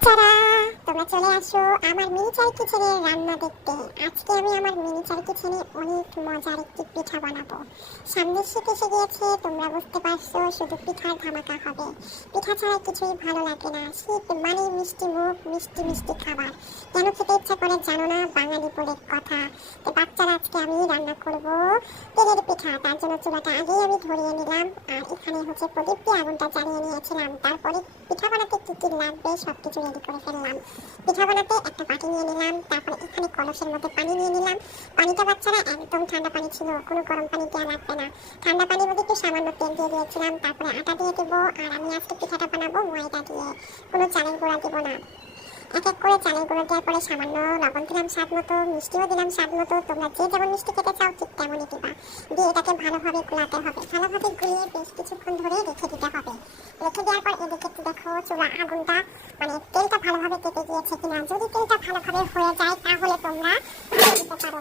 বাচ্চারা, তোমরা চলে আসো আমার মিনিচার কিচেনে রান্না দেখতে। আজকে আমি আমার মিনিচার কিচেনে অনেক মজার একটি পিঠা বানাবো। সামনের শীত এসে গিয়েছে, তোমরা বুঝতে পারছো, শুধু পিঠার ধামাকা হবে। পিঠা ছাড়া কিছুই ভালো লাগে না। শীত মানে মিষ্টি মুখ, মিষ্টি মিষ্টি খাবার। কেন খেতে ইচ্ছা করে জানো না? বাঙালি বলে কথা। তো বাচ্চারা, আজকে আমি রান্না করব তেলের পিঠা। তার জন্য চুলাটা আগেই আমি ধরিয়ে নিলাম, আর এখানে হচ্ছে প্রদীপ দিয়ে আগুনটা জ্বালিয়ে নিয়েছিলাম। তারপরে পিঠা বানাতে কি কি লাগবে সবকিছু রেডি করে ফেললাম। পিঠা বানাতে একটা বাটি নিয়ে নিলাম, তারপরে এখানে কলসের মধ্যে পানি নিয়ে নিলাম। পানিটা বাচ্চারা একদম ঠান্ডা পানি ছিল, কোনো গরম পানি দেওয়া লাগবে না। ঠান্ডা পানির মধ্যে একটু সামান্য তেল দিয়ে দিয়েছিলাম, তারপরে আটা দিয়ে দেবো। আর আমি আজকে পিঠাটা বানাবো ময়দা দিয়ে, কোনো চালের গুঁড়া দেবো না। এক এক করে চালের গুঁড়ো দেওয়ার পরে সামান্য লবণ দিলাম স্বাদ মতো, মিষ্টিও দিলাম স্বাদ মতো। তোমরা যে যেমন মিষ্টি খেতে চাও ঠিক তেমনই দিবা। দিয়ে এটাকে ভালোভাবে গুলাতে হবে, ভালোভাবে গুলিয়ে বেশ কিছুক্ষণ ধরে রেখে দিতে হবে। রেখে দেওয়ার পর এদিকে একটু দেখো চুলা আগুনটা, মানে তেলটা ভালোভাবে কেটে গিয়েছে কিনা। যদি তেলটা ভালোভাবে হয়ে যায় তাহলে তোমরা দিতে পারো।